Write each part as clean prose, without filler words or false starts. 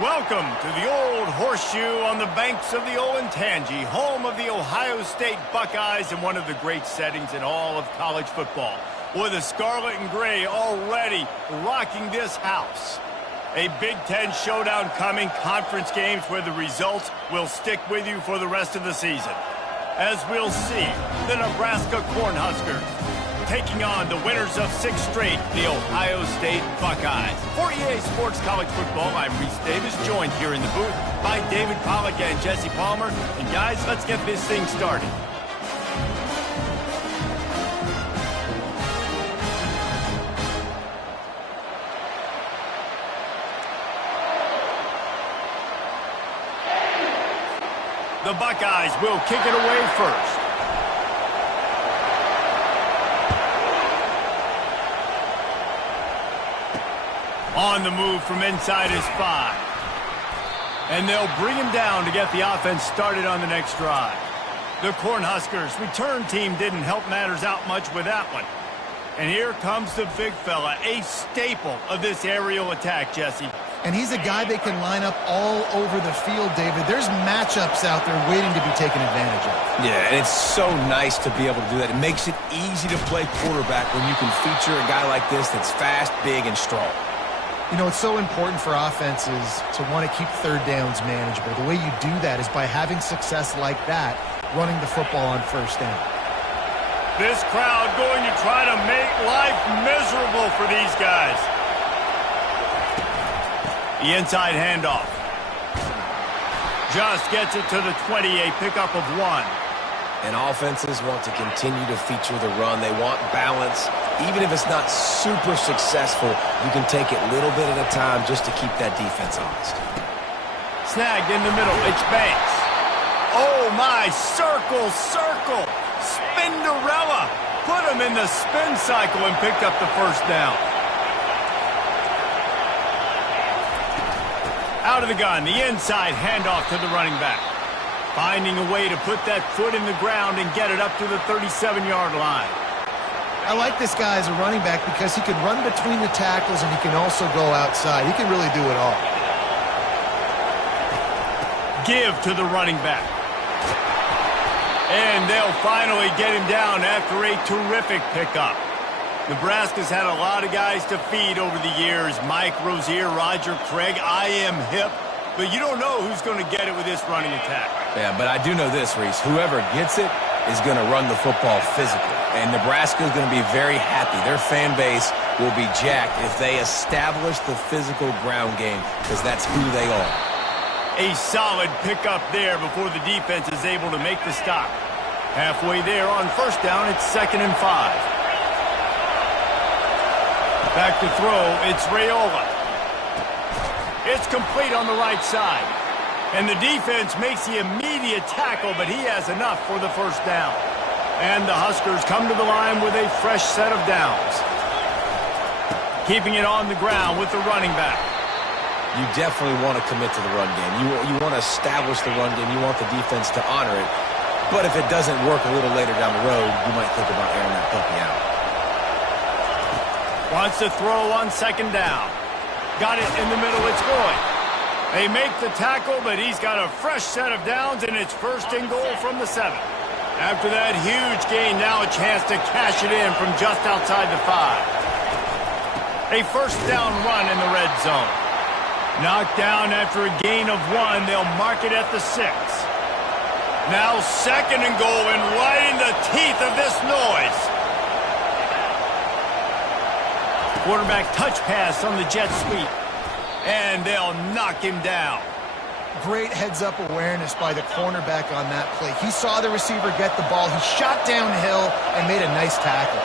Welcome to the Old Horseshoe on the banks of the Olentangy, home of the Ohio State Buckeyes and one of the great settings in all of college football. With the scarlet and gray already rocking this house. A Big Ten showdown coming, conference games where the results will stick with you for the rest of the season. As we'll see, the Nebraska Cornhuskers taking on the winners of 6 straight, the Ohio State Buckeyes. For EA Sports College Football, I'm Reese Davis, joined here in the booth by David Pollack and Jesse Palmer. And guys, let's get this thing started. The Buckeyes will kick it away first. On the move from inside his 5. And they'll bring him down to get the offense started on the next drive. The Cornhuskers return team didn't help matters out much with that one. And here comes the big fella, a staple of this aerial attack, Jesse. And he's a guy they can line up all over the field, David. There's matchups out there waiting to be taken advantage of. Yeah, and it's so nice to be able to do that. It makes it easy to play quarterback when you can feature a guy like this that's fast, big, and strong. You know, it's so important for offenses to want to keep third downs manageable. The way you do that is by having success like that, running the football on first down. This crowd going to try to make life miserable for these guys. The inside handoff. Just gets it to the 20, a pickup of 1. And offenses want to continue to feature the run. They want balance. Even if it's not super successful, you can take it little bit at a time just to keep that defense honest. Snagged in the middle. It's Banks. Oh, my. Circle. Spinderella. Put him in the spin cycle and picked up the first down. Out of the gun. The inside handoff to the running back. Finding a way to put that foot in the ground and get it up to the 37-yard line. I like this guy as a running back because he can run between the tackles and he can also go outside. He can really do it all. Give to the running back. And they'll finally get him down after a terrific pickup. Nebraska's had a lot of guys to feed over the years. Mike Rozier, Roger Craig, I am hip. But you don't know who's going to get it with this running attack. Yeah, but I do know this, Reese. Whoever gets it is going to run the football physically. And Nebraska is going to be very happy. Their fan base will be jacked if they establish the physical ground game, because that's who they are. A solid pickup there before the defense is able to make the stop. Halfway there on first down, it's 2nd and 5. Back to throw, it's Raiola. It's complete on the right side. And the defense makes the immediate tackle, but he has enough for the first down. And the Huskers come to the line with a fresh set of downs. Keeping it on the ground with the running back. You definitely want to commit to the run game. You want to establish the run game. You want the defense to honor it. But if it doesn't work a little later down the road, you might think about airing that puppy out. Wants to throw on 2nd down. Got it in the middle, it's Boyd. They make the tackle, but he's got a fresh set of downs, and it's 1st and goal from the 7. After that huge gain, now a chance to cash it in from just outside the 5. A first down run in the red zone. Knocked down after a gain of 1, they'll mark it at the 6. Now 2nd and goal, and right in the teeth of this noise. Quarterback touch pass on the jet sweep. And they'll knock him down. Great heads-up awareness by the cornerback on that play. He saw the receiver get the ball. He shot downhill and made a nice tackle.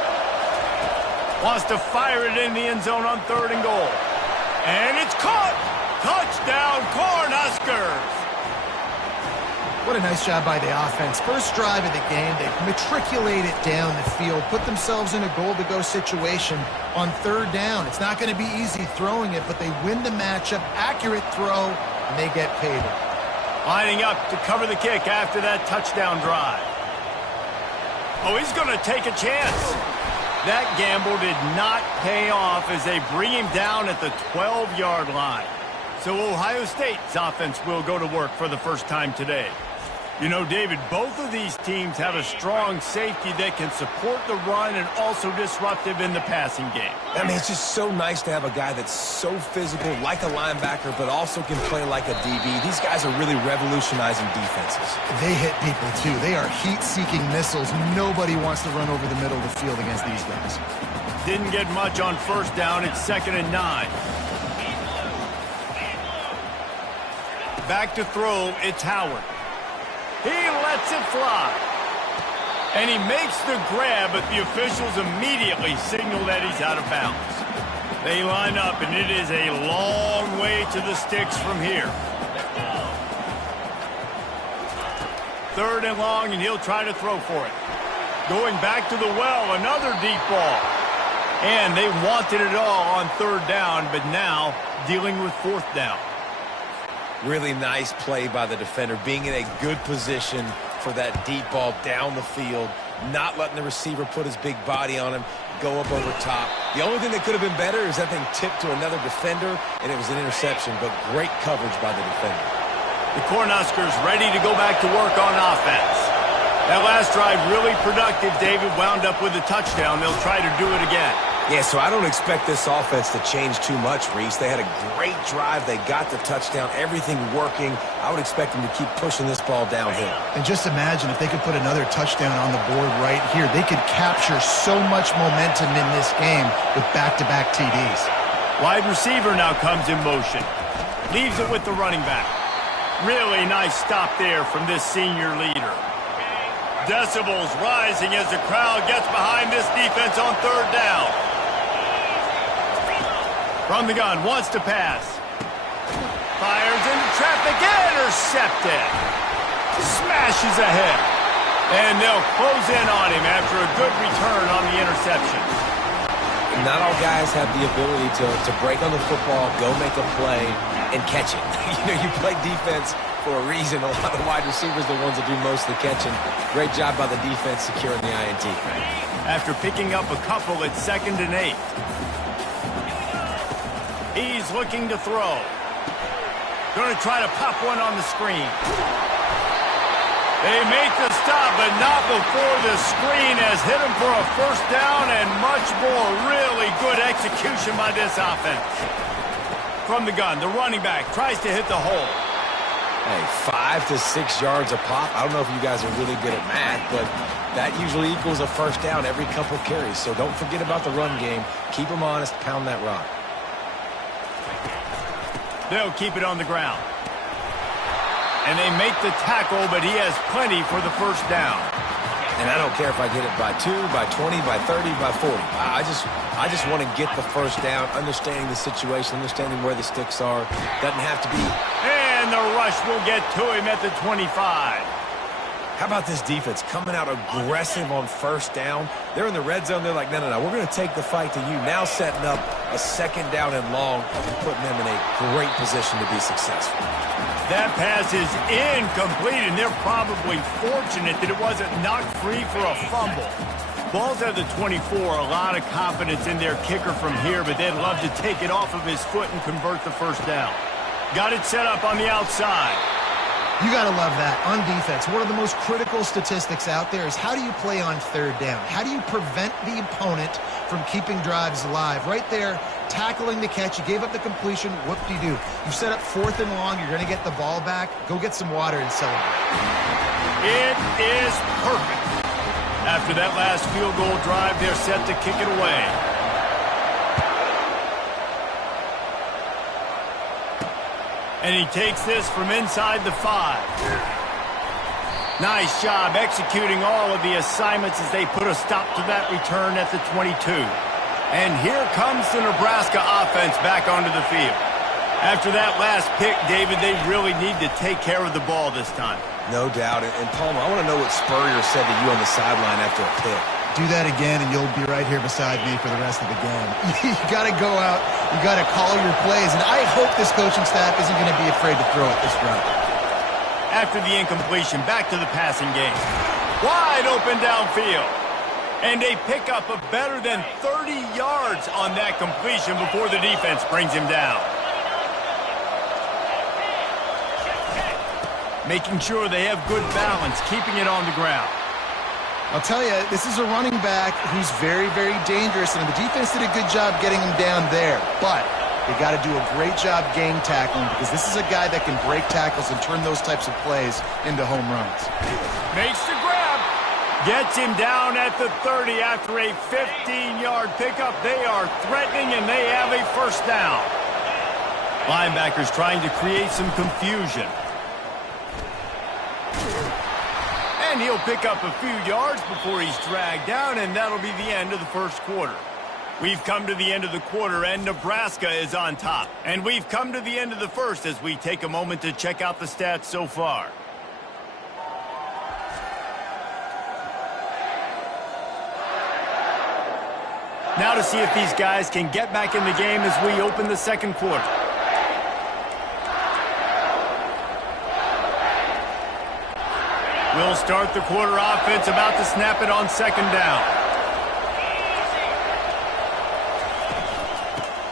Wants to fire it in the end zone on 3rd and goal. And it's caught. Touchdown, Cornhuskers. What a nice job by the offense. First drive of the game, they matriculate it down the field, put themselves in a goal-to-go situation on 3rd down. It's not going to be easy throwing it, but they win the matchup, accurate throw, and they get paid. Lining up to cover the kick after that touchdown drive. Oh, he's going to take a chance. That gamble did not pay off as they bring him down at the 12-yard line. So Ohio State's offense will go to work for the first time today. You know, David, both of these teams have a strong safety that can support the run and also disruptive in the passing game. I mean, it's just so nice to have a guy that's so physical, like a linebacker, but also can play like a DB. These guys are really revolutionizing defenses. They hit people, too. They are heat-seeking missiles. Nobody wants to run over the middle of the field against these guys. Didn't get much on first down. It's 2nd and 9. Back to throw. It's Howard. He lets it fly. And he makes the grab, but the officials immediately signal that he's out of bounds. They line up, and it is a long way to the sticks from here. 3rd and long, and he'll try to throw for it. Going back to the well, another deep ball. And they wanted it all on 3rd down, but now dealing with 4th down. Really nice play by the defender, being in a good position for that deep ball down the field, not letting the receiver put his big body on him, go up over top. The only thing that could have been better is that thing tipped to another defender, and it was an interception, but great coverage by the defender. The Cornhuskers ready to go back to work on offense. That last drive really productive. David wound up with a touchdown. They'll try to do it again. Yeah, so I don't expect this offense to change too much, Reese. They had a great drive. They got the touchdown, everything working. I would expect them to keep pushing this ball downhill. And just imagine if they could put another touchdown on the board right here. They could capture so much momentum in this game with back-to-back TDs. Wide receiver now comes in motion. Leaves it with the running back. Really nice stop there from this senior leader. Decibels rising as the crowd gets behind this defense on 3rd down. From the gun, wants to pass. Fires into traffic, intercepted. Smashes ahead. And they'll close in on him after a good return on the interception. Not all guys have the ability to break on the football, go make a play, and catch it. You play defense for a reason. A lot of wide receivers are the ones that do most of the catching. Great job by the defense securing the INT. After picking up a couple, it's 2nd and 8. He's looking to throw. Going to try to pop one on the screen. They make the stop, but not before the screen has hit him for a 1st down and much more. Really good execution by this offense. From the gun, the running back tries to hit the hole. Hey, 5 to 6 yards a pop. I don't know if you guys are really good at math, but that usually equals a 1st down every couple carries. So don't forget about the run game. Keep them honest, pound that rock. They'll keep it on the ground. And they make the tackle, but he has plenty for the 1st down. And I don't care if I get it by 2, by 20, by 30, by 40. I just want to get the 1st down, understanding the situation, understanding where the sticks are. Doesn't have to be. And the rush will get to him at the 25. How about this defense coming out aggressive on 1st down? They're in the red zone. They're like, no, we're going to take the fight to you. Now setting up a 2nd down and long and putting them in a great position to be successful. That pass is incomplete, and they're probably fortunate that it wasn't knocked free for a fumble. Ball's at the 24, a lot of confidence in their kicker from here, but they'd love to take it off of his foot and convert the 1st down. Got it set up on the outside. You got to love that. On defense, one of the most critical statistics out there is how do you play on 3rd down? How do you prevent the opponent from keeping drives alive? Right there, tackling the catch. You gave up the completion. Whoop-de-doo. You set up 4th and long. You're going to get the ball back. Go get some water and celebrate. It is perfect. After that last field goal drive, they're set to kick it away. And he takes this from inside the 5. Nice job executing all of the assignments as they put a stop to that return at the 22. And here comes the Nebraska offense back onto the field. After that last pick, David, they really need to take care of the ball this time. No doubt. And Palmer, I want to know what Spurrier said to you on the sideline after a pick. Do that again, and you'll be right here beside me for the rest of the game. You got to go out. You got to call your plays, and I hope this coaching staff isn't going to be afraid to throw it this route. After the incompletion, back to the passing game. Wide open downfield. And they pick up a better than 30 yards on that completion before the defense brings him down. making sure they have good balance, keeping it on the ground. I'll tell you, this is a running back who's very, very dangerous, and the defense did a good job getting him down there. But they got to do a great job game tackling, because this is a guy that can break tackles and turn those types of plays into home runs. Makes the grab. Gets him down at the 30 after a 15-yard pickup. They are threatening, and they have a first down. Linebackers trying to create some confusion. And he'll pick up a few yards before he's dragged down, and that'll be the end of the first quarter. We've come to the end of the quarter, and Nebraska is on top. And we've come to the end of the first as we take a moment to check out the stats so far. Now to see if these guys can get back in the game as we open the second quarter. We'll start the quarter offense, about to snap it on second down.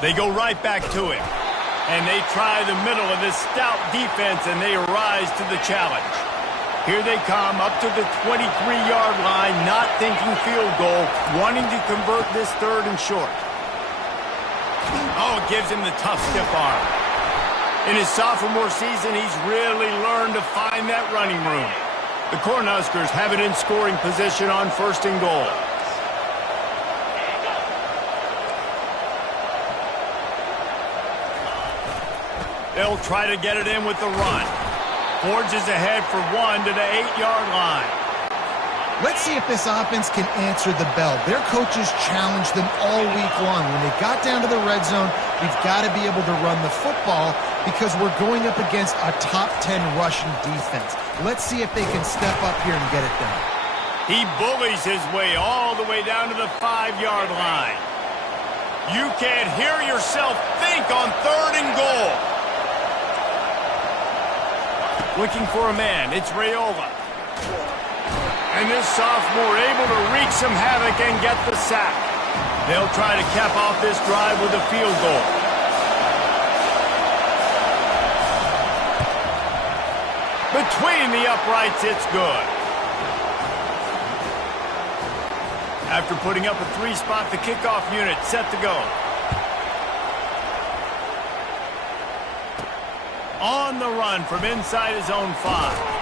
They go right back to him. And they try the middle of this stout defense, and they rise to the challenge. Here they come up to the 23-yard line, not thinking field goal, wanting to convert this third and short. Oh, it gives him the tough stiff arm. In his sophomore season, he's really learned to find that running room. The Cornhuskers have it in scoring position on first and goal. They'll try to get it in with the run. Forges ahead for one to the 8-yard line. Let's see if this offense can answer the bell. Their coaches challenged them all week long. When they got down to the red zone, we've got to be able to run the football because we're going up against a top 10 rushing defense. Let's see if they can step up here and get it done. He bullies his way all the way down to the 5-yard line. You can't hear yourself think on third and goal. Looking for a man, it's Raiola. And this sophomore able to wreak some havoc and get the sack. They'll try to cap off this drive with a field goal. Between the uprights, it's good. After putting up a 3-spot, the kickoff unit set to go. On the run from inside his own 5.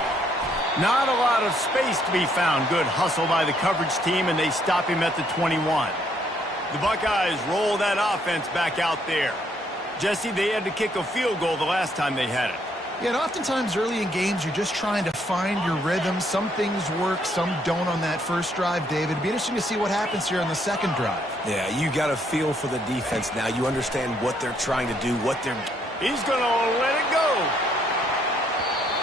Not a lot of space to be found. Good hustle by the coverage team, and they stop him at the 21. The Buckeyes roll that offense back out there. Jesse, they had to kick a field goal the last time they had it. Yeah, and oftentimes early in games, you're just trying to find your rhythm. Some things work, some don't on that first drive, David. It'd be interesting to see what happens here on the second drive. Yeah, you got a feel for the defense now. You understand what they're trying to do, what they're... He's going to let it go.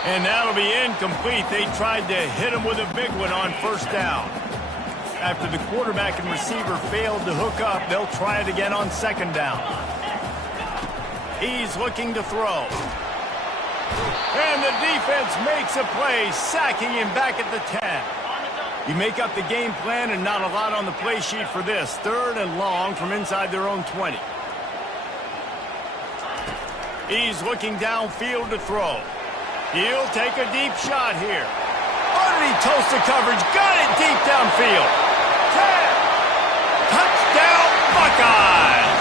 And that'll be incomplete. They tried to hit him with a big one on first down. After the quarterback and receiver failed to hook up, they'll try it again on second down. He's looking to throw. And the defense makes a play, sacking him back at the 10. You make up the game plan and not a lot on the play sheet for this. Third and long from inside their own 20. He's looking downfield to throw. He'll take a deep shot here. Underneath toasted coverage, got it deep downfield. 10. Touchdown, Buckeyes!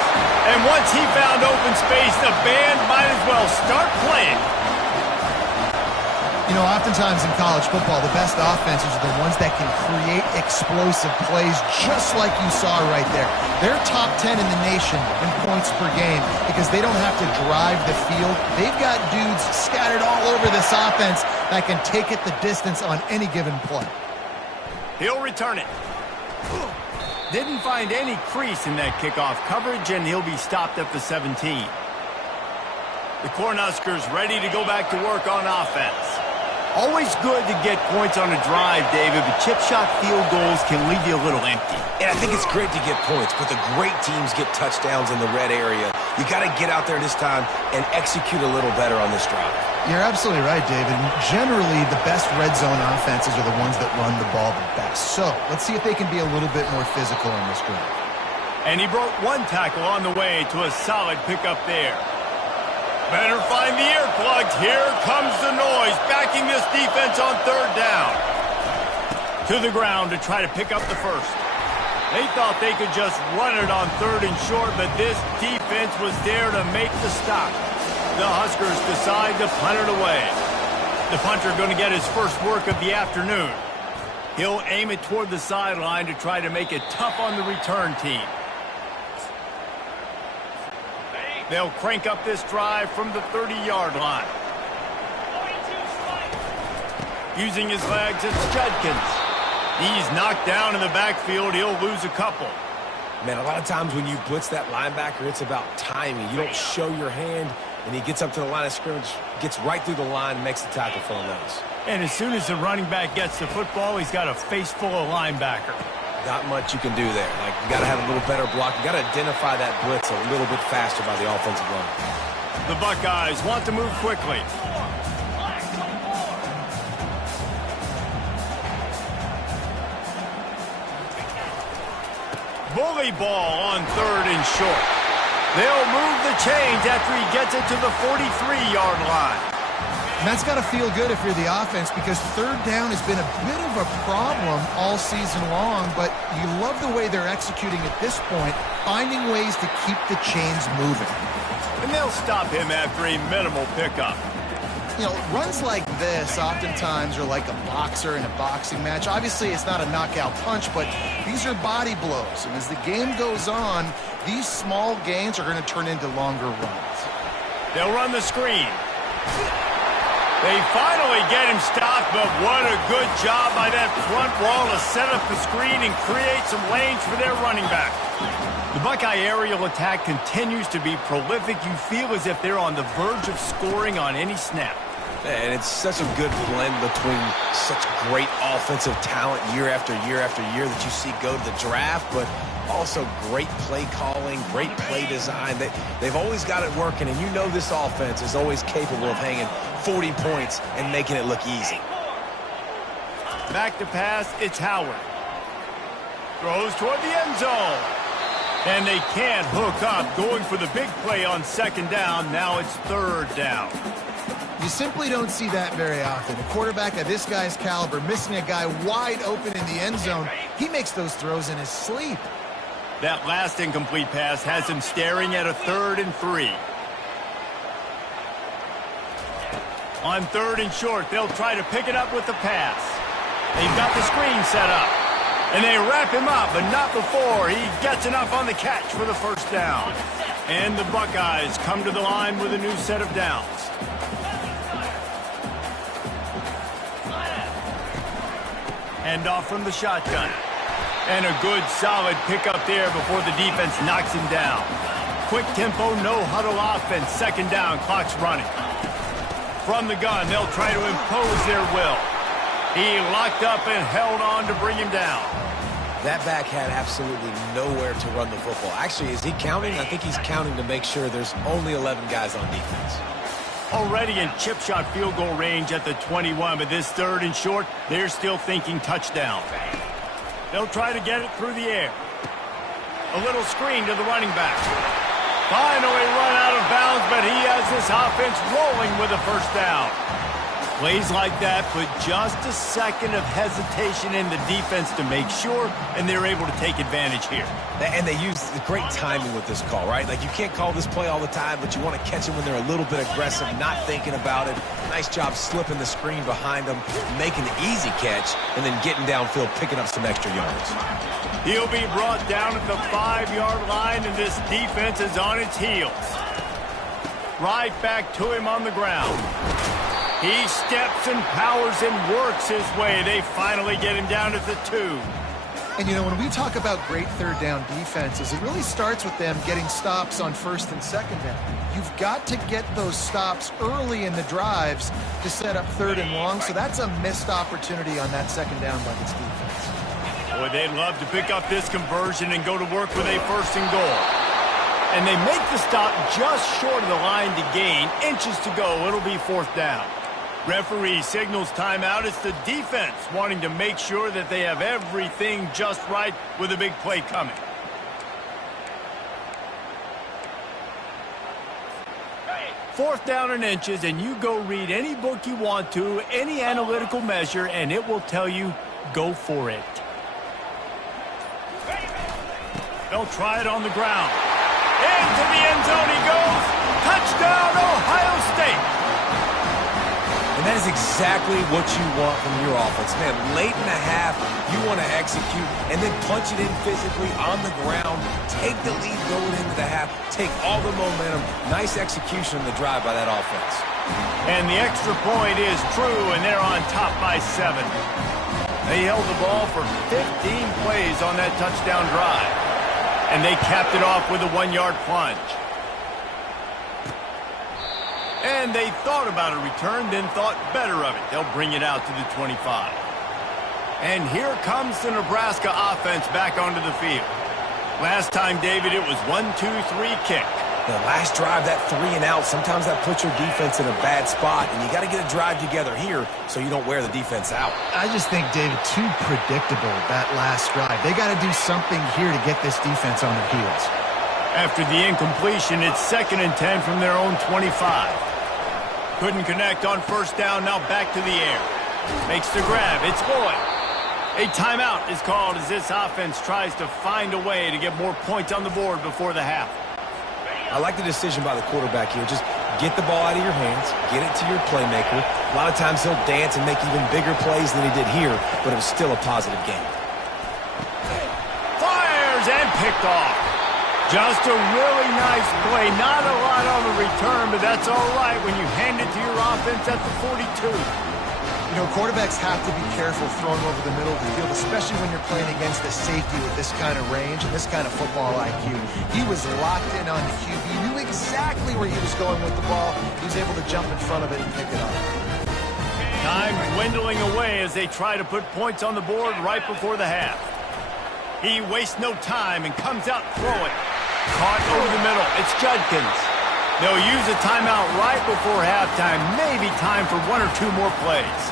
And once he found open space, the band might as well start playing. You know, oftentimes in college football, the best offenses are the ones that can create explosive plays just like you saw right there. They're top 10 in the nation in points per game because they don't have to drive the field. They've got dudes scattered all over this offense that can take it the distance on any given play. He'll return it. Didn't find any crease in that kickoff coverage, and he'll be stopped at the 17. The Cornhuskers ready to go back to work on offense. Always good to get points on a drive, David, but chip shot field goals can leave you a little empty. And I think it's great to get points, but the great teams get touchdowns in the red area. You got to get out there this time and execute a little better on this drive. You're absolutely right, David. Generally, the best red zone offenses are the ones that run the ball the best. So let's see if they can be a little bit more physical on this drive. And he broke one tackle on the way to a solid pickup there. Better find the earplugs. Here comes the noise, backing this defense on third down. To the ground to try to pick up the first. They thought they could just run it on third and short, but this defense was there to make the stop. The Huskers decide to punt it away. The punter going to get his first work of the afternoon. He'll aim it toward the sideline to try to make it tough on the return team. They'll crank up this drive from the 30-yard line. Using his legs, it's Judkins. He's knocked down in the backfield. He'll lose a couple. Man, a lot of times when you blitz that linebacker, it's about timing. You don't show your hand, and he gets up to the line of scrimmage, gets right through the line, and makes the tackle for a loss. And as soon as the running back gets the football, he's got a face full of linebacker. Not much you can do there. Like, you got to have a little better block. You got to identify that blitz a little bit faster by the offensive line. The Buckeyes want to move quickly. Bully ball on third and short. They'll move the chains after he gets it to the 43-yard line. And that's got to feel good if you're the offense, because third down has been a bit of a problem all season long, but you love the way they're executing at this point, finding ways to keep the chains moving. And they'll stop him after a minimal pickup. You know, runs like this oftentimes are like a boxer in a boxing match. Obviously, it's not a knockout punch, but these are body blows. And as the game goes on, these small gains are going to turn into longer runs. They'll run the screen. They finally get him stopped, but what a good job by that front wall to set up the screen and create some lanes for their running back. The Buckeye aerial attack continues to be prolific. You feel as if they're on the verge of scoring on any snap. And it's such a good blend between such great offensive talent year after year after year that you see go to the draft, but also great play calling, great play design. They've always got it working, and you know this offense is always capable of hanging 40 points and making it look easy. Back to pass, it's Howard. Throws toward the end zone. And they can't hook up, going for the big play on second down. Now it's third down. You simply don't see that very often. A quarterback of this guy's caliber missing a guy wide open in the end zone. He makes those throws in his sleep. That last incomplete pass has him staring at a 3rd and 3. On 3rd and short, they'll try to pick it up with the pass. They've got the screen set up. And they wrap him up, but not before he gets enough on the catch for the first down. And the Buckeyes come to the line with a new set of downs. Hand off from the shotgun. And a good, solid pickup there before the defense knocks him down. Quick tempo, no huddle offense. Second down, clock's running. From the gun, they'll try to impose their will. He locked up and held on to bring him down. That back had absolutely nowhere to run the football. Actually, is he counting? I think he's counting to make sure there's only 11 guys on defense. Already in chip shot field goal range at the 21, but this 3rd and short, they're still thinking touchdown. They'll try to get it through the air. A little screen to the running back. Finally run out of bounds, but he has this offense rolling with a first down. Plays like that put just a second of hesitation in the defense to make sure, and they're able to take advantage here. And they use the great timing with this call, right? Like, you can't call this play all the time, but you want to catch them when they're a little bit aggressive, not thinking about it. Nice job slipping the screen behind them, making the easy catch, and then getting downfield, picking up some extra yards. He'll be brought down at the 5-yard line, and this defense is on its heels. Right back to him on the ground. He steps and powers and works his way. They finally get him down at the 2. And, you know, when we talk about great third down defenses, it really starts with them getting stops on 1st and 2nd down. You've got to get those stops early in the drives to set up 3rd and long, so that's a missed opportunity on that 2nd down by this defense. Boy, they'd love to pick up this conversion and go to work with a 1st and goal. And they make the stop just short of the line to gain. Inches to go. It'll be 4th down. Referee signals timeout. It's the defense wanting to make sure that they have everything just right with a big play coming. 4th down and inches, and you go read any book you want to, any analytical measure, and it will tell you, go for it. They'll try it on the ground. Into the end zone he goes. Touchdown, Ohio State. And that is exactly what you want from your offense. Man, late in the half, you want to execute and then punch it in physically on the ground. Take the lead going into the half. Take all the momentum. Nice execution in the drive by that offense. And the extra point is true, and they're on top by 7. They held the ball for 15 plays on that touchdown drive. And they capped it off with a 1-yard plunge. And they thought about a return, then thought better of it. They'll bring it out to the 25. And here comes the Nebraska offense back onto the field. Last time, David, it was 1-2-3 kick. The last drive, that 3 and out, sometimes that puts your defense in a bad spot, and you got to get a drive together here so you don't wear the defense out. I just think, David, too predictable, that last drive. They got to do something here to get this defense on their heels. After the incompletion, it's 2nd and 10 from their own 25. Couldn't connect on 1st down, now back to the air. Makes the grab, it's Boyd. A timeout is called as this offense tries to find a way to get more points on the board before the half. I like the decision by the quarterback here. Just get the ball out of your hands, get it to your playmaker. A lot of times he'll dance and make even bigger plays than he did here, but it was still a positive game. Fires and picked off. Just a really nice play. Not a lot on the return, but that's all right when you hand it to your offense at the 42. You know, quarterbacks have to be careful throwing over the middle of the field, especially when you're playing against the safety with this kind of range and this kind of football IQ. He was locked in on the QB, knew exactly where he was going with the ball. He was able to jump in front of it and pick it up. Time dwindling away as they try to put points on the board right before the half. He wastes no time and comes out throwing. Caught over the middle. It's Judkins. They'll use a timeout right before halftime. Maybe time for 1 or 2 more plays.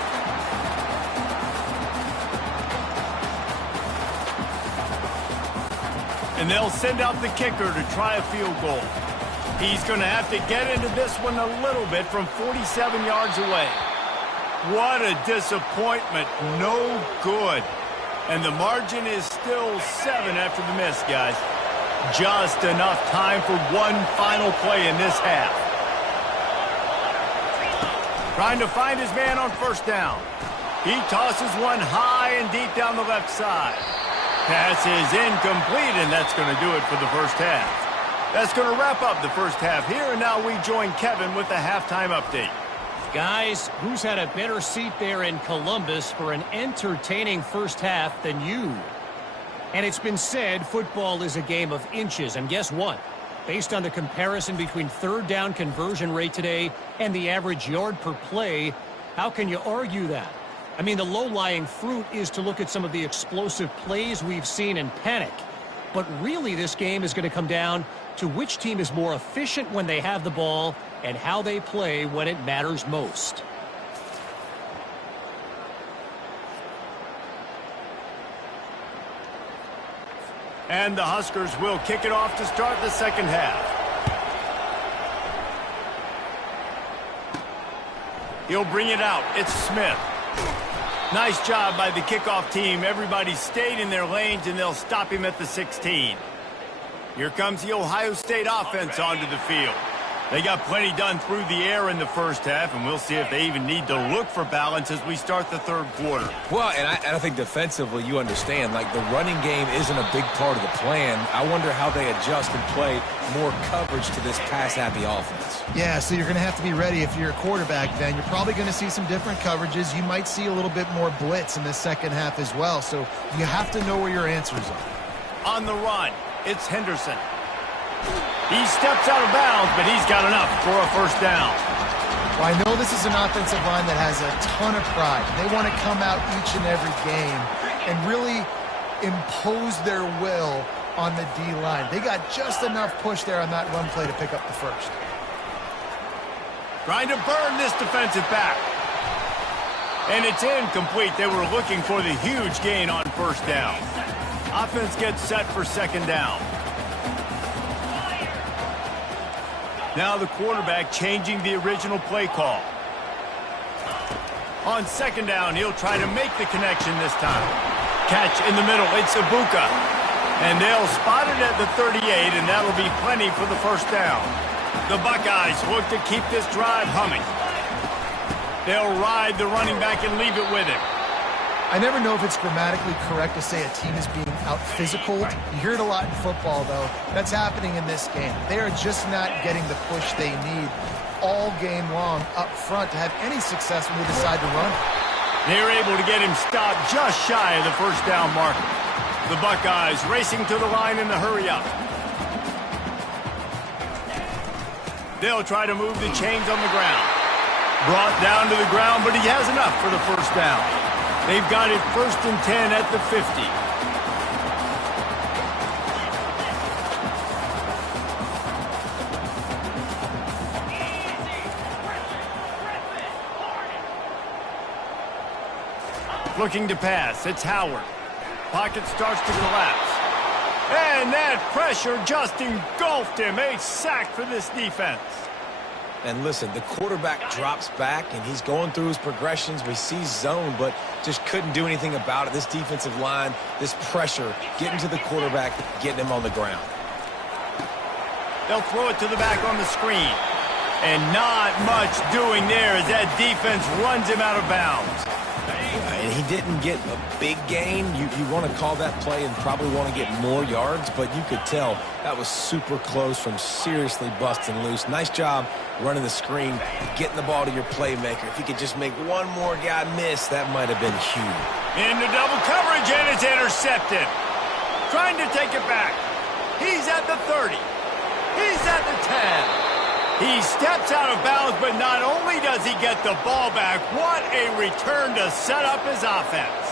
And they'll send out the kicker to try a field goal. He's going to have to get into this one a little bit from 47 yards away. What a disappointment. No good. And the margin is still 7 after the miss, guys. Just enough time for one final play in this half. Trying to find his man on 1st down. He tosses one high and deep down the left side. Pass is incomplete, and that's going to do it for the first half. That's going to wrap up the first half here, and now we join Kevin with the halftime update. Guys, who's had a better seat there in Columbus for an entertaining first half than you? And it's been said football is a game of inches, and guess what? Based on the comparison between 3rd down conversion rate today and the average yard per play, how can you argue that? I mean, the low-lying fruit is to look at some of the explosive plays we've seen and panic. But really, this game is going to come down to which team is more efficient when they have the ball and how they play when it matters most. And the Huskers will kick it off to start the second half. He'll bring it out. It's Smith. Nice job by the kickoff team. Everybody stayed in their lanes, and they'll stop him at the 16. Here comes the Ohio State offense onto the field. They got plenty done through the air in the first half, and we'll see if they even need to look for balance as we start the 3rd quarter. Well, and I think defensively you understand, like the running game isn't a big part of the plan. I wonder how they adjust and play more coverage to this pass-happy offense. Yeah, so you're going to have to be ready if you're a quarterback then. You're probably going to see some different coverages. You might see a little bit more blitz in the second half as well, so you have to know where your answers are. On the run, it's Henderson. He steps out of bounds, but he's got enough for a 1st down. Well, I know this is an offensive line that has a ton of pride. They want to come out each and every game and really impose their will on the D-line. They got just enough push there on that run play to pick up the 1st. Trying to burn this defensive back. And it's incomplete. They were looking for the huge gain on 1st down. Offense gets set for 2nd down. Now the quarterback changing the original play call. On second down, he'll try to make the connection this time. Catch in the middle, it's Ibuka. And they'll spot it at the 38, and that'll be plenty for the first down. The Buckeyes look to keep this drive humming. They'll ride the running back and leave it with him. I never know if it's grammatically correct to say a team is being out-physical. You hear it a lot in football, though. That's happening in this game. They are just not getting the push they need all game long up front to have any success when they decide to run. They're able to get him stopped just shy of the first down marker. The Buckeyes racing to the line in the hurry-up. They'll try to move the chains on the ground. Brought down to the ground, but he has enough for the first down. They've got it 1st and 10 at the 50. Looking to pass, it's Howard. Pocket starts to collapse. And that pressure just engulfed him. A sack for this defense. And listen, the quarterback drops back, and he's going through his progressions. We see zone, but just couldn't do anything about it. This defensive line, this pressure, getting to the quarterback, getting him on the ground. They'll throw it to the back on the screen. And not much doing there as that defense runs him out of bounds. And he didn't get a big gain. You want to call that play and probably want to get more yards, but you could tell that was super close from seriously busting loose. Nice job running the screen, getting the ball to your playmaker. If he could just make one more guy miss, that might have been huge. Into double coverage, and it's intercepted. Trying to take it back. He's at the 30. He's at the 10. He steps out of bounds, but not only does he get the ball back, what a return to set up his offense.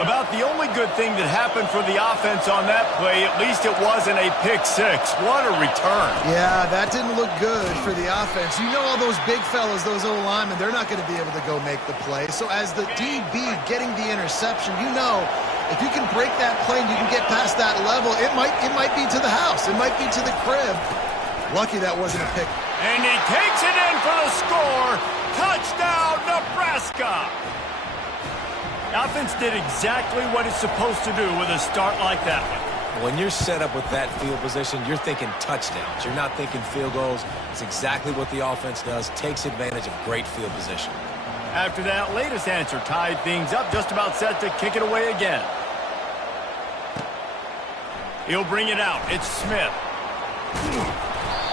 About the only good thing that happened for the offense on that play, at least it wasn't a pick six. What a return. Yeah, that didn't look good for the offense. You know all those big fellas, those O-linemen, they're not going to be able to go make the play. So as the DB getting the interception, you know if you can break that play and you can get past that level, it might be to the house. It might be to the crib. Lucky that wasn't a pick. And he takes it in for the score. Touchdown, Nebraska. The offense did exactly what it's supposed to do with a start like that one. When you're set up with that field position, you're thinking touchdowns. You're not thinking field goals. It's exactly what the offense does. Takes advantage of great field position. After that latest answer tied things up, just about set to kick it away again. He'll bring it out. It's Smith.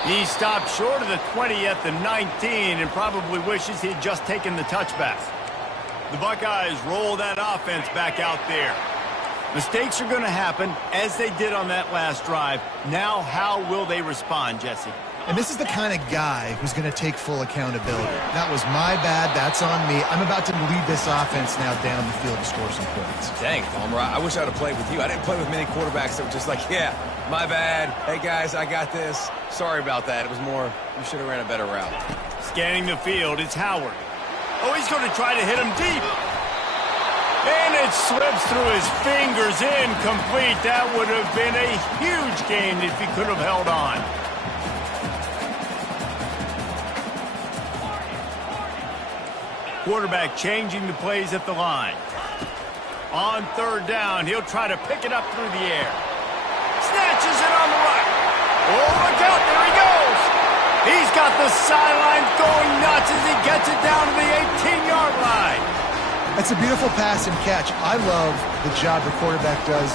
He stopped short of the 20 at the 19 and probably wishes he'd just taken the touchback. The Buckeyes roll that offense back out there. Mistakes are going to happen, as they did on that last drive. Now, how will they respond, Jesse? And this is the kind of guy who's going to take full accountability. That was my bad. That's on me. I'm about to lead this offense now down the field to score some points. Dang, Palmer, I wish I would have played with you. I didn't play with many quarterbacks that were just like, yeah, my bad. Hey, guys, I got this. Sorry about that. It was more, you should have ran a better route. Scanning the field, it's Howard. Oh, he's going to try to hit him deep. And it slips through his fingers, incomplete. That would have been a huge gain if he could have held on. Quarterback changing the plays at the line. On third down, he'll try to pick it up through the air. Snatches it on the right. Oh, look out, there he goes. He's got the sidelines going nuts as he gets it down to the 18-yard line. That's a beautiful pass and catch. I love the job the quarterback does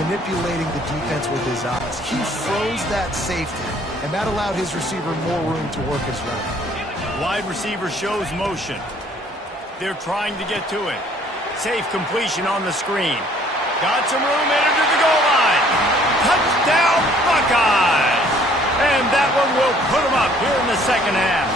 manipulating the defense with his eyes. He froze that safety, and that allowed his receiver more room to work his run. Wide receiver shows motion. They're trying to get to it. Safe completion on the screen. Got some room, entered to the goal line. Touchdown, Buckeyes! And that one will put them up here in the second half.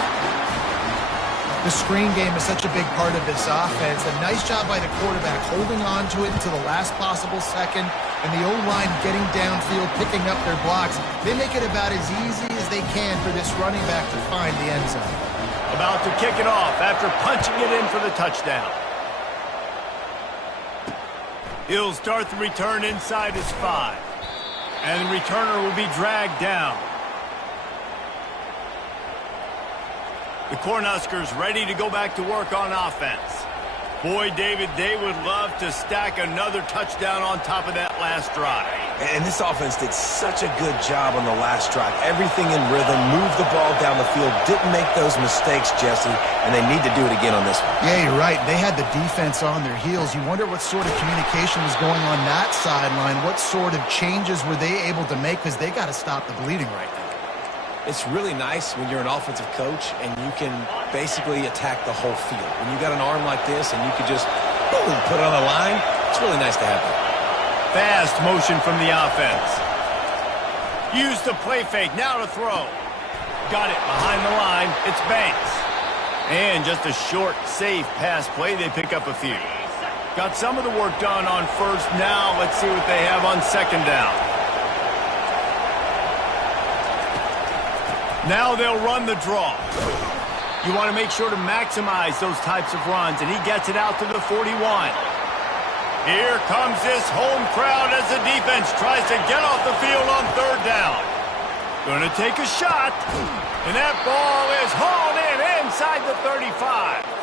The screen game is such a big part of this offense. A nice job by the quarterback holding on to it until the last possible second, and the O-line getting downfield, picking up their blocks. They make it about as easy as they can for this running back to find the end zone. About to kick it off after punching it in for the touchdown. He'll start the return inside his 5. And the returner will be dragged down. The Cornhuskers ready to go back to work on offense. Boy, David, they would love to stack another touchdown on top of that last drive. And this offense did such a good job on the last drive. Everything in rhythm, moved the ball down the field, didn't make those mistakes, Jesse, and they need to do it again on this one. Yeah, you're right. They had the defense on their heels. You wonder what sort of communication was going on that sideline. What sort of changes were they able to make, because they got to stop the bleeding right now. It's really nice when you're an offensive coach and you can basically attack the whole field. When you got an arm like this and you can just, boom, put it on the line, it's really nice to have that. Fast motion from the offense. Use the play fake, now to throw. Got it behind the line, it's Banks. And just a short, safe pass play, they pick up a few. Got some of the work done on first. Now let's see what they have on second down. Now they'll run the draw. You want to make sure to maximize those types of runs, and he gets it out to the 41. Here comes this home crowd as the defense tries to get off the field on third down. Going to take a shot, and that ball is hauled in inside the 35.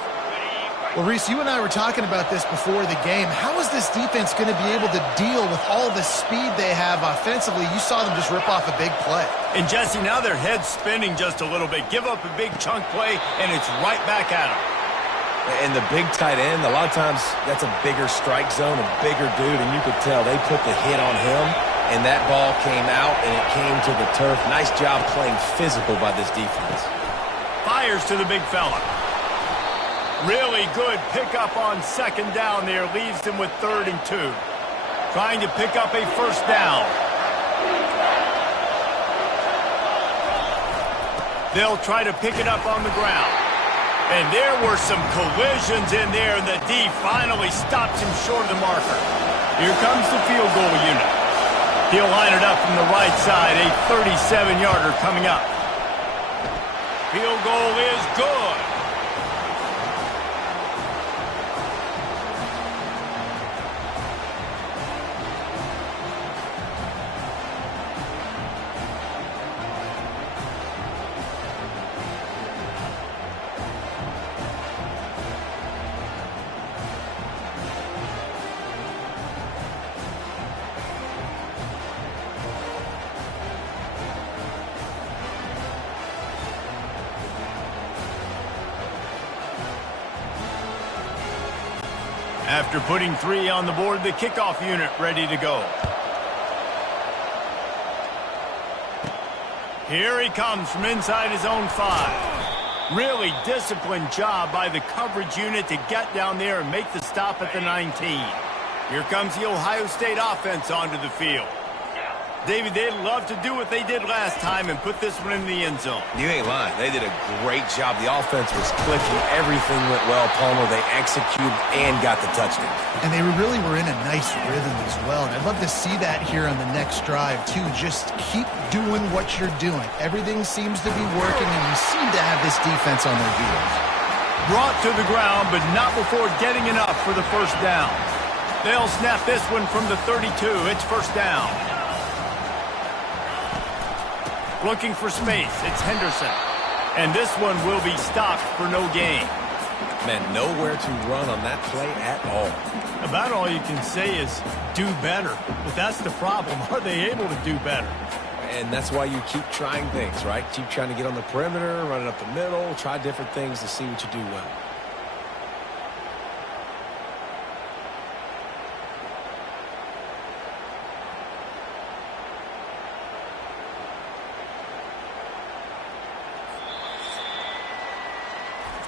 Well, Reese, you and I were talking about this before the game. How is this defense going to be able to deal with all the speed they have offensively? You saw them just rip off a big play. And, Jesse, now their head's spinning just a little bit. Give up a big chunk play, and it's right back at them. And the big tight end, a lot of times that's a bigger strike zone, a bigger dude, and you could tell they put the hit on him, and that ball came out, and it came to the turf. Nice job playing physical by this defense. Fires to the big fella. Really good pickup on second down there. Leaves them with 3rd and 2. Trying to pick up a first down. They'll try to pick it up on the ground. And there were some collisions in there, and the D finally stops him short of the marker. Here comes the field goal unit. He'll line it up from the right side. A 37-yarder coming up. Field goal is good. After putting 3 on the board, the kickoff unit ready to go. Here he comes from inside his own 5. Really disciplined job by the coverage unit to get down there and make the stop at the 19. Here comes the Ohio State offense onto the field. David, they'd love to do what they did last time and put this one in the end zone. You ain't lying. They did a great job. The offense was clicking. Everything went well, Palmer. They executed and got the touchdown. And they really were in a nice rhythm as well. And I'd love to see that here on the next drive, too. Just keep doing what you're doing. Everything seems to be working, and you seem to have this defense on their heels. Brought to the ground, but not before getting enough for the first down. They'll snap this one from the 32. It's first down. Looking for space, it's Henderson. And this one will be stopped for no gain. Man, nowhere to run on that play at all. About all you can say is do better. But that's the problem. Are they able to do better? And that's why you keep trying things, right? Keep trying to get on the perimeter, run it up the middle, try different things to see what you do well.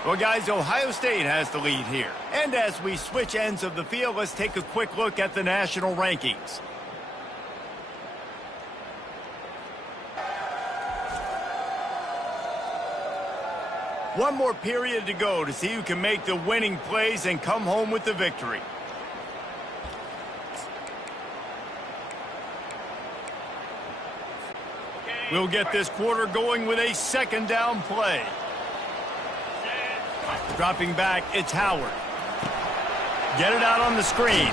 Well, guys, Ohio State has the lead here. And as we switch ends of the field, let's take a quick look at the national rankings. One more period to go to see who can make the winning plays and come home with the victory. We'll get this quarter going with a second down play. Dropping back, it's Howard. Get it out on the screen.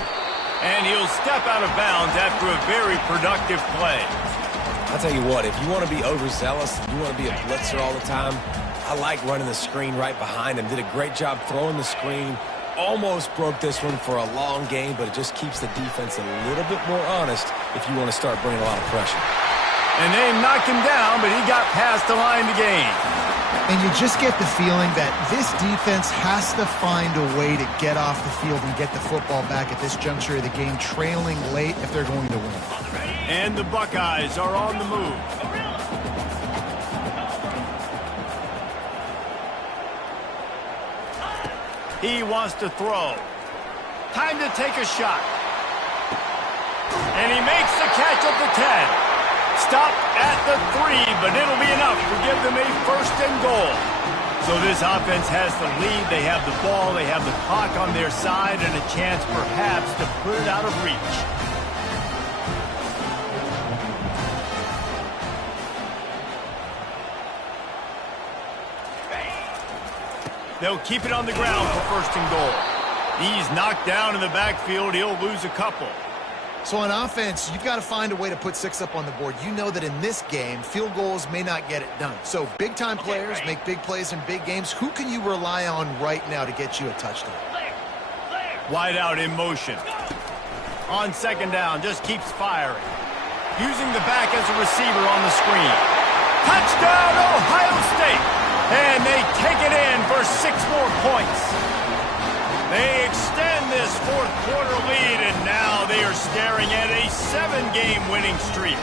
And he'll step out of bounds after a very productive play. I'll tell you what, if you want to be overzealous, you want to be a blitzer all the time, I like running the screen right behind him. Did a great job throwing the screen. Almost broke this one for a long game, but it just keeps the defense a little bit more honest if you want to start bringing a lot of pressure. And they knocked him down, but he got past the line to gain. And you just get the feeling that this defense has to find a way to get off the field and get the football back at this juncture of the game, trailing late if they're going to win. And the Buckeyes are on the move. He wants to throw. Time to take a shot. And he makes the catch at the 10. Stop at the 3, but it'll be enough to give them a first and goal. So this offense has the lead. They have the ball. They have the clock on their side and a chance perhaps to put it out of reach. They'll keep it on the ground for first and goal. He's knocked down in the backfield. He'll lose a couple. So on offense, you've got to find a way to put 6 up on the board. You know that in this game, field goals may not get it done. So big-time players make big plays in big games. Who can you rely on right now to get you a touchdown? Wide out in motion. On second down, just keeps firing. Using the back as a receiver on the screen. Touchdown, Ohio State! And they take it in for 6 more points. They extend this fourth quarter lead, and now they are staring at a 7-game winning streak.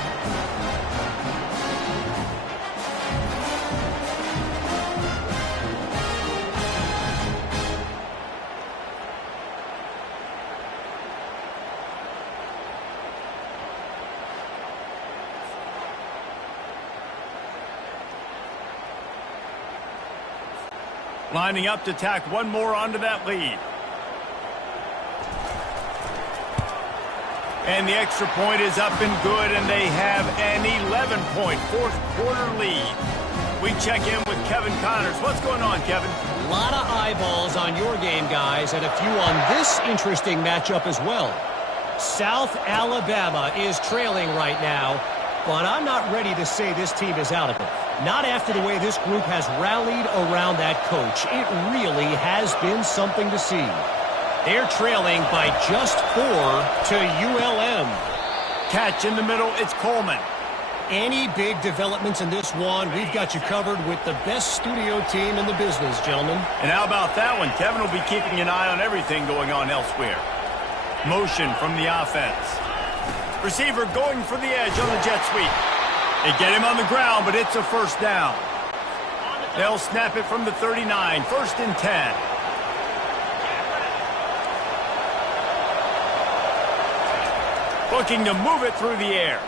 Lining up to tack one more onto that lead. And the extra point is up and good, and they have an 11-point fourth quarter lead. We check in with Kevin Connors. What's going on, Kevin? A lot of eyeballs on your game, guys, and a few on this interesting matchup as well. South Alabama is trailing right now, but I'm not ready to say this team is out of it. Not after the way this group has rallied around that coach. It really has been something to see. They're trailing by just 4 to ULM. Catch in the middle, it's Coleman. Any big developments in this one, we've got you covered with the best studio team in the business, gentlemen. And how about that one? Kevin will be keeping an eye on everything going on elsewhere. Motion from the offense. Receiver going for the edge on the jet sweep. They get him on the ground, but it's a first down. They'll snap it from the 39, 1st and 10. Looking to move it through the air.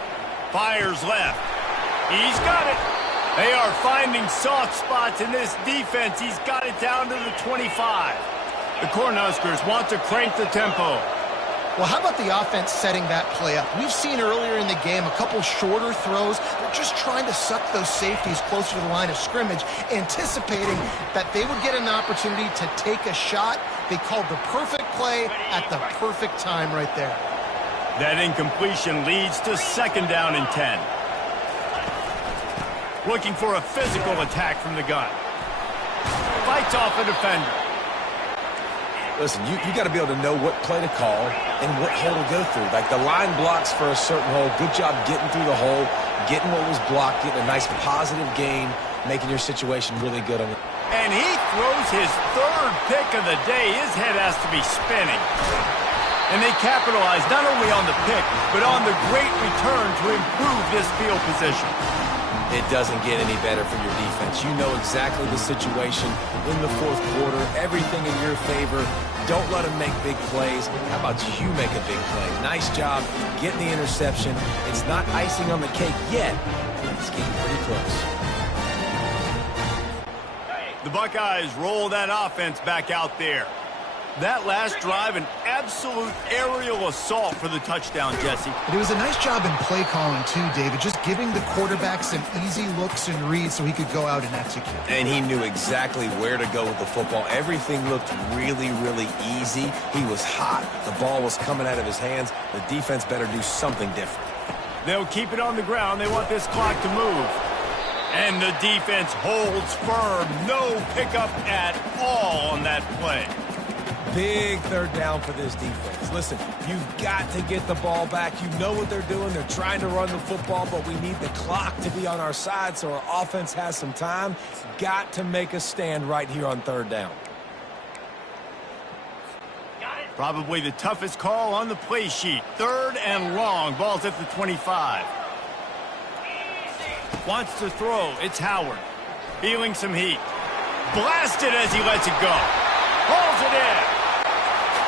Fires left. He's got it. They are finding soft spots in this defense. He's got it down to the 25. The Cornhuskers want to crank the tempo. Well, how about the offense setting that play up? We've seen earlier in the game a couple shorter throws. They're just trying to suck those safeties closer to the line of scrimmage, anticipating that they would get an opportunity to take a shot. They called the perfect play at the perfect time right there. That incompletion leads to 2nd down and 10. Looking for a physical attack from the gun. Fights off a defender. Listen, you got to be able to know what play to call and what hole to go through. Like the line blocks for a certain hole. Good job getting through the hole, getting what was blocked, getting a nice positive gain, making your situation really good on it. And he throws his 3rd pick of the day. His head has to be spinning. And they capitalize not only on the pick, but on the great return to improve this field position. It doesn't get any better for your defense. You know exactly the situation in the fourth quarter, everything in your favor. Don't let them make big plays. How about you make a big play? Nice job getting the interception. It's not icing on the cake yet, but it's getting pretty close. The Buckeyes roll that offense back out there. That last drive, an absolute aerial assault for the touchdown, Jesse. But it was a nice job in play calling, too, David, just giving the quarterback some easy looks and reads so he could go out and execute. And he knew exactly where to go with the football. Everything looked really, really easy. He was hot. The ball was coming out of his hands. The defense better do something different. They'll keep it on the ground. They want this clock to move. And the defense holds firm. No pickup at all on that play. Big third down for this defense. Listen, you've got to get the ball back. You know what they're doing. They're trying to run the football, but we need the clock to be on our side so our offense has some time. Got to make a stand right here on third down. Probably the toughest call on the play sheet. Third and long. Ball's at the 25. Wants to throw. It's Howard. Feeling some heat. Blasted as he lets it go. Pulls it in.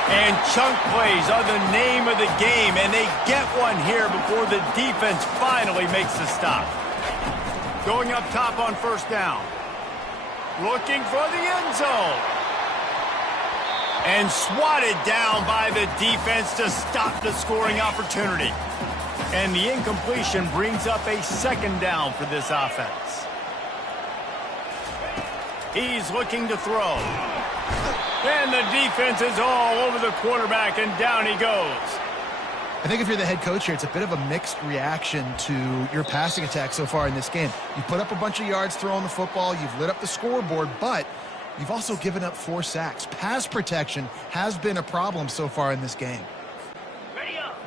And chunk plays are the name of the game, and they get one here before the defense finally makes the stop. Going up top on first down. Looking for the end zone. And swatted down by the defense to stop the scoring opportunity. And the incompletion brings up a second down for this offense. He's looking to throw. And the defense is all over the quarterback, and down he goes. I think if you're the head coach here, it's a bit of a mixed reaction to your passing attack so far in this game. You put up a bunch of yards throwing the football, you've lit up the scoreboard, but you've also given up 4 sacks. Pass protection has been a problem so far in this game.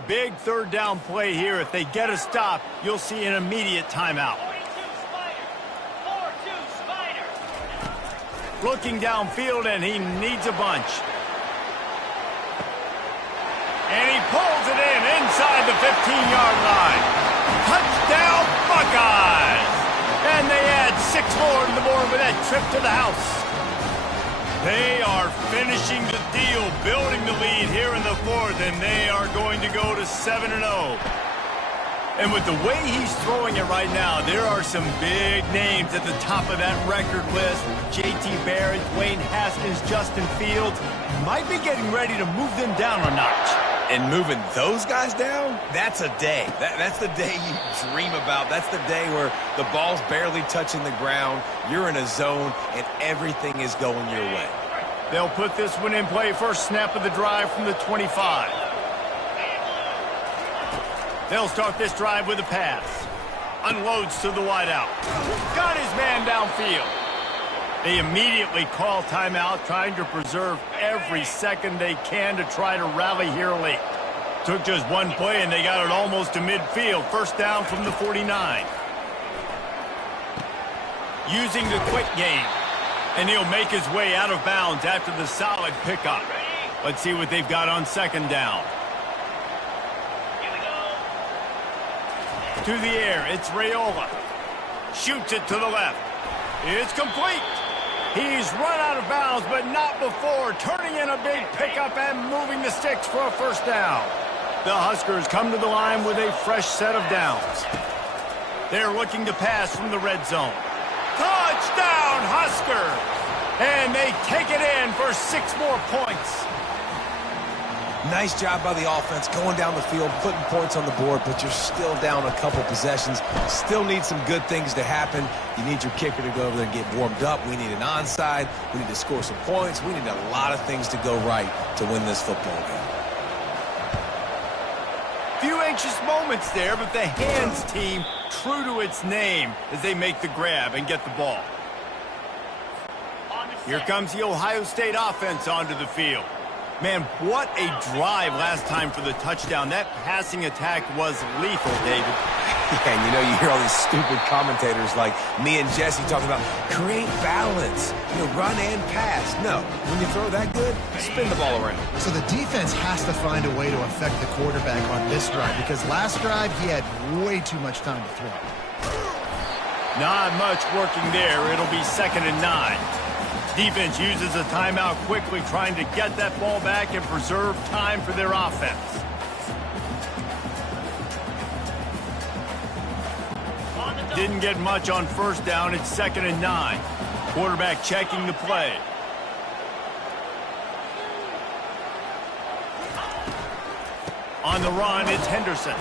Big third down play here. If they get a stop, you'll see an immediate timeout. Looking downfield, and he needs a bunch. And he pulls it in inside the 15-yard line. Touchdown, Buckeyes! And they add 6 more to the board with that trip to the house. They are finishing the deal, building the lead here in the 4th, and they are going to go to 7-0. And with the way he's throwing it right now, there are some big names at the top of that record list. J.T. Barrett, Dwayne Haskins, Justin Fields might be getting ready to move them down a notch. And moving those guys down, that's a day. That's the day you dream about. That's the day where the ball's barely touching the ground, you're in a zone, and everything is going your way. They'll put this one in play. First snap of the drive from the 25. They'll start this drive with a pass. Unloads to the wideout. Got his man downfield. They immediately call timeout, trying to preserve every second they can to try to rally here late. Took just one play, and they got it almost to midfield. First down from the 49. Using the quick game. And he'll make his way out of bounds after the solid pickup. Let's see what they've got on second down. To the air, it's Raiola. Shoots it to the left. It's complete. He's run out of bounds, but not before turning in a big pickup and moving the sticks for a first down. The Huskers come to the line with a fresh set of downs. They're looking to pass from the red zone. Touchdown, Huskers! And they take it in for 6 more points. Nice job by the offense going down the field, putting points on the board, but you're still down a couple possessions. Still need some good things to happen. You need your kicker to go over there and get warmed up. We need an onside. We need to score some points. We need a lot of things to go right to win this football game. Few anxious moments there, but the hands team true to its name as they make the grab and get the ball. Here comes the Ohio State offense onto the field. Man, what a drive last time for the touchdown. That passing attack was lethal, David. Yeah, and you know, you hear all these stupid commentators like me and Jesse talking about create balance, run and pass. No, when you throw that good, spin the ball around. So the defense has to find a way to affect the quarterback on this drive, because last drive he had way too much time to throw. Not much working there. It'll be 2nd and 9. Defense uses a timeout quickly, trying to get that ball back and preserve time for their offense. Didn't get much on first down. It's 2nd and 9. Quarterback checking the play. On the run, it's Henderson.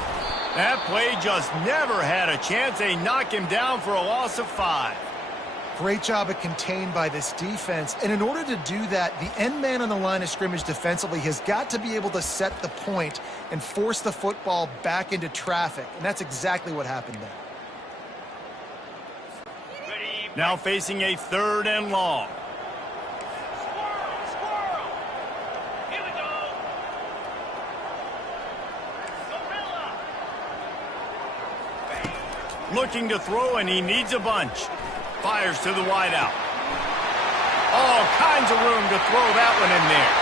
That play just never had a chance. They knock him down for a loss of 5. Great job at contained by this defense. And in order to do that, the end man on the line of scrimmage defensively has got to be able to set the point and force the football back into traffic. And that's exactly what happened there. Now facing a 3rd and long. Squirrel. Here we go. Gorilla. Looking to throw, and he needs a bunch. Fires to the wideout. All kinds of room to throw that one in there.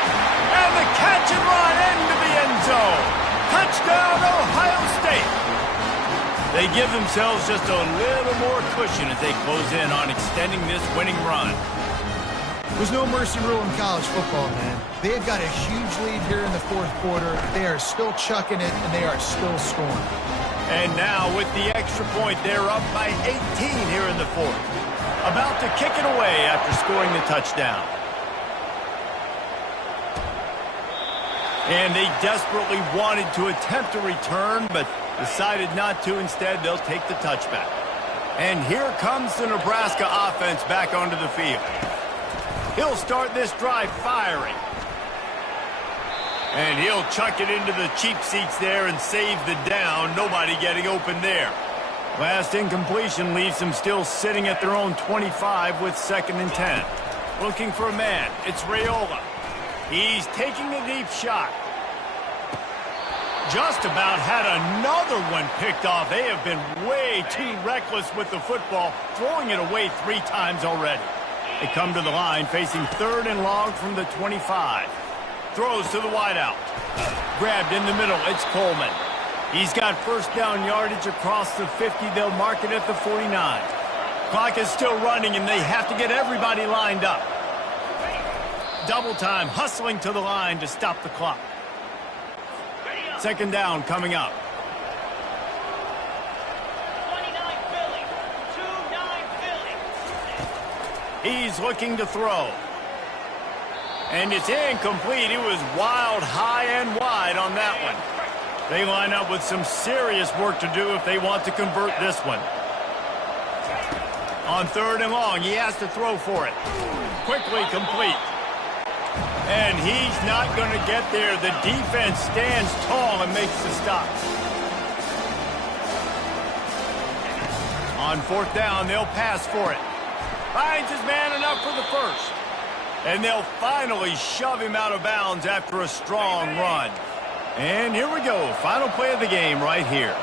And the catch and run into the end zone. Touchdown, Ohio State. They give themselves just a little more cushion as they close in on extending this winning run. There's no mercy rule in college football, man. They've got a huge lead here in the 4th quarter. They are still chucking it, and they are still scoring. And now with the extra point, they're up by 18 here in the 4th. About to kick it away after scoring the touchdown. And they desperately wanted to attempt a return, but decided not to. Instead, they'll take the touchback. And here comes the Nebraska offense back onto the field. He'll start this drive firing. And he'll chuck it into the cheap seats there and save the down. Nobody getting open there. Last incompletion leaves them still sitting at their own 25 with 2nd and 10. Looking for a man. It's Raiola. He's taking a deep shot. Just about had another one picked off. They have been way too reckless with the football, throwing it away 3 times already. They come to the line facing 3rd and long from the 25. Throws to the wideout. Grabbed in the middle. It's Coleman. He's got 1st down yardage across the 50. They'll mark it at the 49. Clock is still running, and they have to get everybody lined up. Double time, hustling to the line to stop the clock. 2nd down coming up. 29 Philly. 2-9 Philly. He's looking to throw. And it's incomplete. It was wild, high, and wide on that one. They line up with some serious work to do if they want to convert this one. On 3rd and long, he has to throw for it. Quickly complete. And he's not going to get there. The defense stands tall and makes the stop. On 4th down, they'll pass for it. Finds his man enough for the 1st. And they'll finally shove him out of bounds after a strong run. And here we go. Final play of the game right here.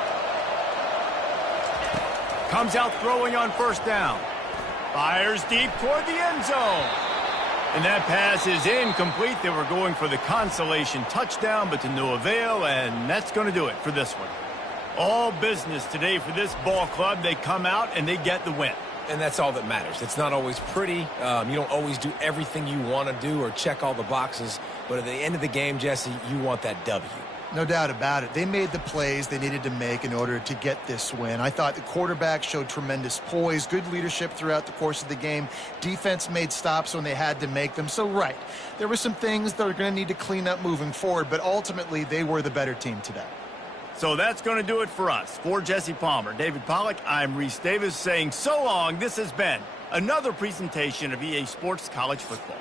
Comes out throwing on 1st down. Fires deep toward the end zone. And that pass is incomplete. They were going for the consolation touchdown, but to no avail, and that's going to do it for this one. All business today for this ball club. They come out and they get the win. And that's all that matters. It's not always pretty. You don't always do everything you want to do or check all the boxes. But at the end of the game, Jesse, you want that W. No doubt about it. They made the plays they needed to make in order to get this win. I thought the quarterback showed tremendous poise, good leadership throughout the course of the game. Defense made stops when they had to make them. So, right, there were some things that are going to need to clean up moving forward, but ultimately they were the better team today. So that's going to do it for us. For Jesse Palmer, David Pollack, I'm Reese Davis saying so long. This has been another presentation of EA Sports College Football.